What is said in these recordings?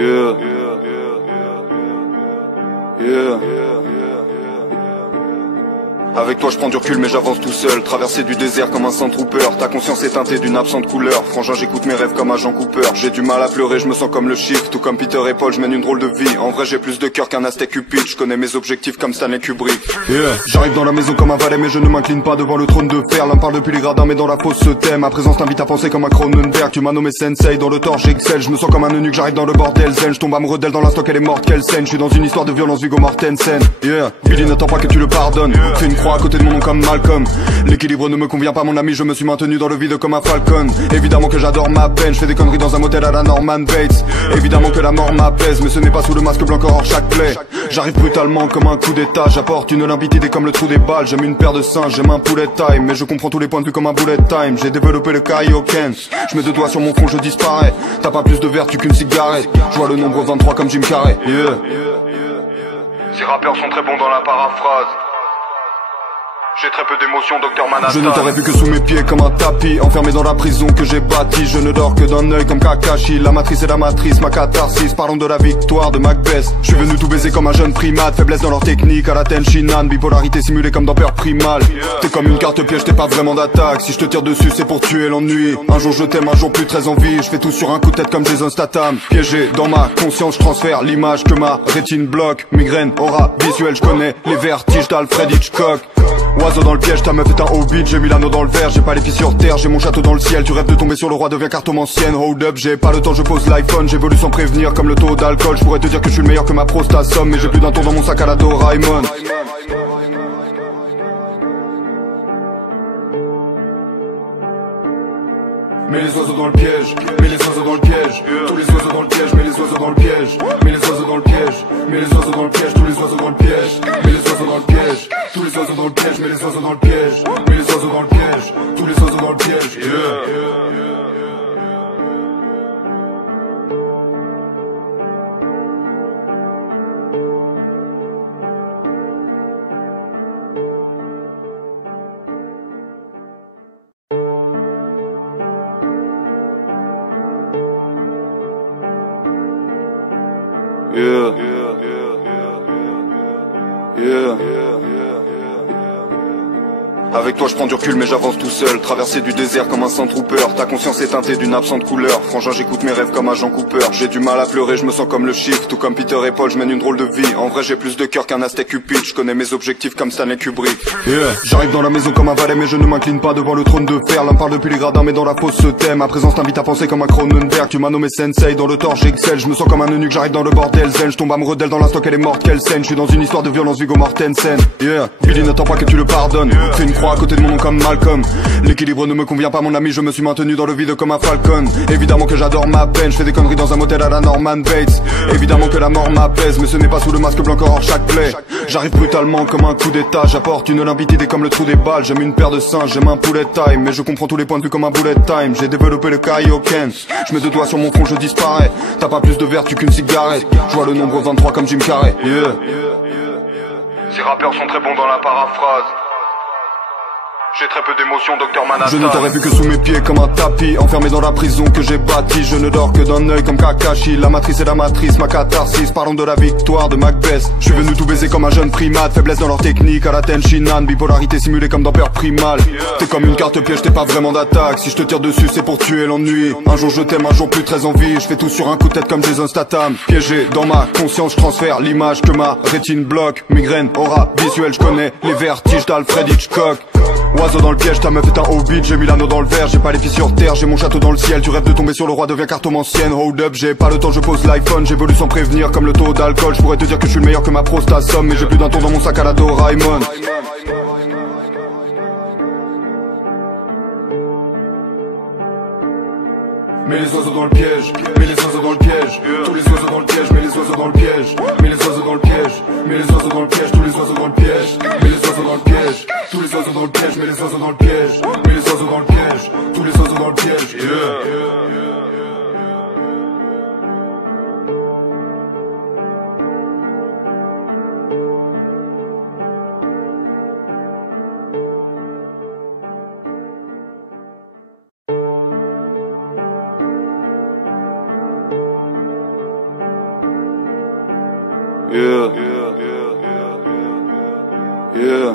Yeah. Yeah. Avec toi je prends du recul mais j'avance tout seul. Traversé du désert comme un Sandtrooper. Ta conscience est teintée d'une absente couleur. Frangin j'écoute mes rêves comme agent Cooper. J'ai du mal à pleurer, je me sens comme le chiffre. Tout comme Peter et Paul, je mène une drôle de vie. En vrai j'ai plus de cœur qu'un Aztec Cupid. Je connais mes objectifs comme Stanley Kubrick. Yeah. J'arrive dans la maison comme un valet mais je ne m'incline pas devant le trône de fer. L'un parle depuis les gradins mais dans la pause se tait. Ma présence t'invite à penser comme un Cronenberg. Tu m'as nommé Sensei, dans le tort j'excelle. Je me sens comme un eunuque, j'arrive dans le bordel zen. Je tombe amoureux d'elle dans l'instant qu'elle est morte, quelle scène. Je suis dans une histoire de violence Viggo Mortensen. Yeah. Billy n'attend pas que tu le pardonnes. Fais une croix à côté de mon nom comme Malcolm. L'équilibre ne me convient pas mon ami, je me suis maintenu dans le vide comme un falcon. Évidemment que j'adore ma peine, je fais des conneries dans un motel à la Norman Bates. Évidemment que la mort m'apaise, mais ce n'est pas sous le masque blanc hors chaque plaie. J'arrive brutalement comme un coup d'état, j'apporte une limpidité comme le trou des balles. J'aime une paire de singes, j'aime un poulet de taille, mais je comprends tous les points de vue comme un bullet time. J'ai développé le Kaioken, je mets deux doigts sur mon front, je disparais. T'as pas plus de vertu qu'une cigarette, je vois le nombre 23 comme Jim Carrey. Yeah. Ces rappeurs sont très bons dans la paraphrase. J'ai très peu d'émotions, Docteur Manhattan. Je ne t'aurais vu que sous mes pieds comme un tapis, enfermé dans la prison que j'ai bâtie. Je ne dors que d'un œil comme Kakashi. La matrice est la matrice, ma catharsis. Parlons de la victoire de Macbeth. Je suis venu tout baiser comme un jeune primate. Faiblesse dans leur technique à la Tenshinhan. Bipolarité simulée comme dans Peur Primal. T'es comme une carte piège, t'es pas vraiment d'attaque. Si je te tire dessus c'est pour tuer l'ennui. Un jour je t'aime, un jour plus très envie. Je fais tout sur un coup de tête comme Jason Statham. Piégé dans ma conscience, je transfère l'image que ma rétine bloque. Migraine, aura visuelle, je connais les vertiges d'Alfred Hitchcock. Oiseau dans le piège, ta meuf est un hobbit. J'ai mis l'anneau dans le verre, j'ai pas les pieds sur terre. J'ai mon château dans le ciel, tu rêves de tomber sur le roi, deviens cartomancienne. Hold up, j'ai pas le temps, je pose l'iPhone. J'évolue sans prévenir comme le taux d'alcool. Je pourrais te dire que je suis le meilleur que ma prostate somme, mais j'ai plus d'un tour dans mon sac à la Doraemon. Mets les oiseaux dans le piège, mets les oiseaux dans le piège. Tous les oiseaux dans le piège, mets les oiseaux dans le piège. Mets les oiseaux dans le piège, mets les oiseaux dans le piège. Tous les oiseaux dans le piège, mets les oiseaux dans le piège. Tous les oiseaux dans le piège, mets les oiseaux dans le piège. Mets les oiseaux dans le piège, tous les oiseaux dans le piège. Yeah. Yeah. Avec toi je prends du recul mais j'avance tout seul. Traversé du désert comme un Sandtrooper. Ta conscience est teintée d'une absente couleur. Frangin j'écoute mes rêves comme agent Cooper. J'ai du mal à pleurer, je me sens comme le chiffre. Tout comme Peter et Paul, je mène une drôle de vie. En vrai j'ai plus de cœur qu'un Aztec Cupid. Je connais mes objectifs comme Stanley Kubrick. Yeah. J'arrive dans la maison comme un valet mais je ne m'incline pas devant le trône de fer. L'un parle depuis les gradins mais dans la pause se tait. Ma présence t'invite à penser comme un Cronenberg. Tu m'as nommé Sensei, dans le tort j'excelle. Je me sens comme un eunuque, j'arrive dans le bordel zen. Je tombe amoureux d'elle dans l'instant qu'elle est morte, quelle scène. Je suis dans une histoire de violence Viggo Mortensen. Yeah. Billy n'attend pas que tu le pardonnes. Fais une croix à côté de mon nom comme Malcolm. L'équilibre ne me convient pas mon ami, je me suis maintenu dans le vide comme un falcon. Évidemment que j'adore ma peine, je fais des conneries dans un motel à la Norman Bates. Évidemment que la mort m'apaise, mais ce n'est pas sous le masque blanc hors chaque plaie. J'arrive brutalement comme un coup d'état, j'apporte une limpidité comme le trou des balles. J'aime une paire de singes, j'aime un poulet de taille, mais je comprends tous les points de vue comme un bullet time. J'ai développé le Kaioken, je mets deux doigts sur mon front, je disparais. T'as pas plus de vertu qu'une cigarette, je vois le nombre 23 comme Jim Carrey. Yeah. Ces rappeurs sont très bons dans la paraphrase. J'ai très peu d'émotions, Docteur Manhattan. Je ne t'aurais vu que sous mes pieds comme un tapis, enfermé dans la prison que j'ai bâtie. Je ne dors que d'un œil comme Kakashi. La matrice est la matrice, ma catharsis. Parlons de la victoire de Macbeth. Je suis venu tout baiser comme un jeune primate. Faiblesse dans leur technique à la Tenshinhan. Bipolarité simulée comme dans Peur Primal. T'es comme une carte piège, t'es pas vraiment d'attaque. Si je te tire dessus c'est pour tuer l'ennui. Un jour je t'aime, un jour plus très envie. Je fais tout sur un coup de tête comme Jason Statham. Piégé dans ma conscience, je transfère l'image que ma rétine bloque. Migraine, aura visuelle, je connais les vertiges d'Alfred Hitchcock. Oiseau dans le piège, ta meuf est un hobbit. J'ai mis l'anneau dans le verre, j'ai pas les pieds sur terre. J'ai mon château dans le ciel, tu rêves de tomber sur le roi, deviens cartomancienne. Hold up, j'ai pas le temps, je pose l'iPhone. J'évolue sans prévenir comme le taux d'alcool. Je pourrais te dire que je suis le meilleur que ma prostate somme, mais j'ai plus d'un tour dans mon sac à la Doraemon. Mets les oiseaux dans le piège, mets les oiseaux dans le piège. Tous les oiseaux dans le piège, mets les oiseaux dans le piège. Mets les oiseaux dans le piège, mets les oiseaux dans le piège. Tous les oiseaux dans le piège, mets les oiseaux dans le piège. Tous les oiseaux dans le piège, mets les oiseaux dans le piège. Mets les oiseaux dans le piège, tous les oiseaux dans le piège. Yeah. Yeah.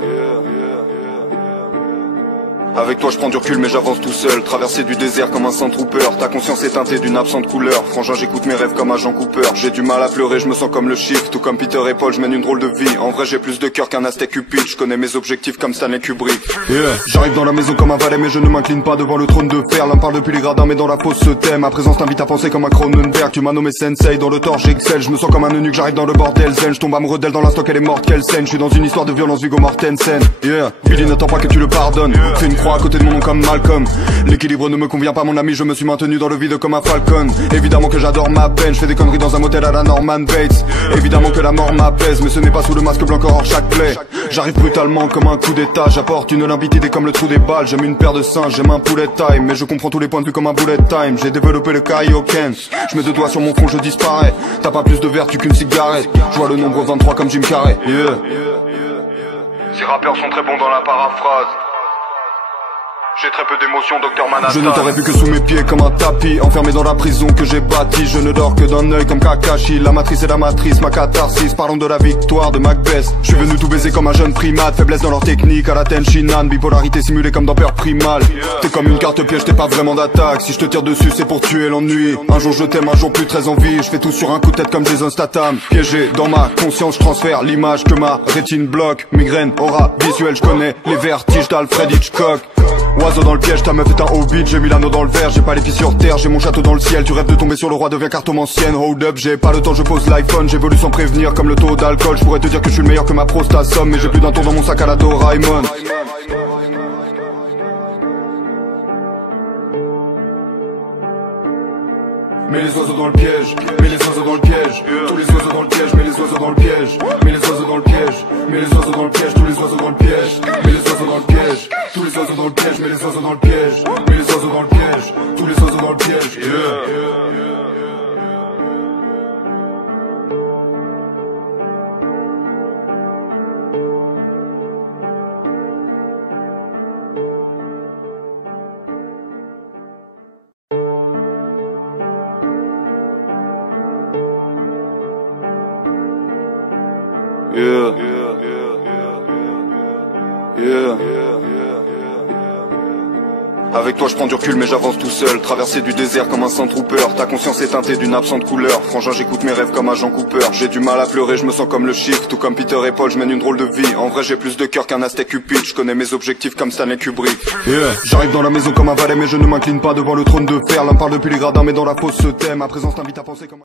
Avec toi je prends du recul mais j'avance tout seul. Traverser du désert comme un Sandtrooper. Ta conscience est teintée d'une absente couleur. Frangin j'écoute mes rêves comme agent Cooper. J'ai du mal à pleurer, je me sens comme le chiffre. Tout comme Peter et Paul, je mène une drôle de vie. En vrai j'ai plus de cœur qu'un Aztec Cupid. Je connais mes objectifs comme Stanley Kubrick. Yeah. J'arrive dans la maison comme un valet mais je ne m'incline pas devant le trône de fer. L'un parle depuis les gradins mais dans la pause se tait. Ma présence t'invite à penser comme un Cronenberg. Tu m'as nommé Sensei, dans le tort j'excelle. Je me sens comme un eunuque, j'arrive dans le bordel zen. Je tombe amoureux d'elle dans l'instant qu'elle est morte, quelle scène. Je suis dans une histoire de violence Viggo Mortensen. Yeah. Billy n'attend pas que tu le pardonnes. Fais une croix à côté de mon nom comme Malcolm. L'équilibre ne me convient pas mon ami, je me suis maintenu dans le vide comme un falcon. Évidemment que j'adore ma peine, je fais des conneries dans un motel à la Norman Bates. Évidemment que la mort m'apaise, mais ce n'est pas sous le masque blanc hors chaque plaie. J'arrive brutalement comme un coup d'état, j'apporte une limpidité comme le trou des balles. J'aime une paire de seins, j'aime un poulet time, mais je comprends tous les points de vue comme un bullet time. J'ai développé le Kaioken, je mets deux doigts sur mon front, je disparais. T'as pas plus de vertu qu'une cigarette, je vois le nombre 23 comme Jim Carrey. Yeah. Ces rappeurs sont très bons dans la paraphrase. J'ai très peu d'émotions, Docteur Manhattan. Je ne t'aurais vu que sous mes pieds comme un tapis, enfermé dans la prison que j'ai bâtie. Je ne dors que d'un œil comme Kakashi. La matrice est la matrice, ma catharsis. Parlons de la victoire de Macbeth. Je suis venu tout baiser comme un jeune primate. Faiblesse dans leur technique, à la Tenshinhan. Bipolarité simulée comme dans Peur Primal. T'es comme une carte piège, t'es pas vraiment d'attaque. Si je te tire dessus, c'est pour tuer l'ennui. Un jour je t'aime, un jour plus très envie. Je fais tout sur un coup de tête comme Jason Statham. Piégé dans ma conscience, je transfère l'image que ma rétine bloque. Migraine, aura visuelle, je connais les vertiges d'Alfred Hitchcock. Oiseau dans le piège, ta meuf est un hobbit. J'ai mis l'anneau dans le verre, j'ai pas les pieds sur terre. J'ai mon château dans le ciel, tu rêves de tomber sur le roi, deviens cartomancienne. Hold up, j'ai pas le temps, je pose l'iPhone. J'évolue sans prévenir comme le taux d'alcool. Je pourrais te dire que je suis le meilleur que ma prostate somme, mais j'ai plus d'un tour dans mon sac à la Doraemon. Mets les oiseaux dans le piège, mets les oiseaux dans le piège. Tous les oiseaux dans le piège, mets les oiseaux dans le piège. Mets les oiseaux dans le piège, mets les oiseaux dans le piège. Tous les oiseaux dans le piège, mets les oiseaux dans le piège. Tous les oiseaux dans le piège, mets les oiseaux dans le piège. Mets les oiseaux dans le piège, tous les oiseaux dans le piège. Yeah. Yeah. Avec toi je prends du recul mais j'avance tout seul. Traverser du désert comme un Sandtrooper. Ta conscience est teintée d'une absente couleur. Frangin j'écoute mes rêves comme agent Cooper. J'ai du mal à pleurer, je me sens comme le chiffre. Tout comme Peter et Paul, je mène une drôle de vie. En vrai j'ai plus de cœur qu'un Aztec Cupid. Je connais mes objectifs comme Stanley Kubrick. Yeah. J'arrive dans la maison comme un valet mais je ne m'incline pas devant le trône de fer. L'un parle depuis les gradins mais dans la fosse se tait. Ma présence t'invite à penser comme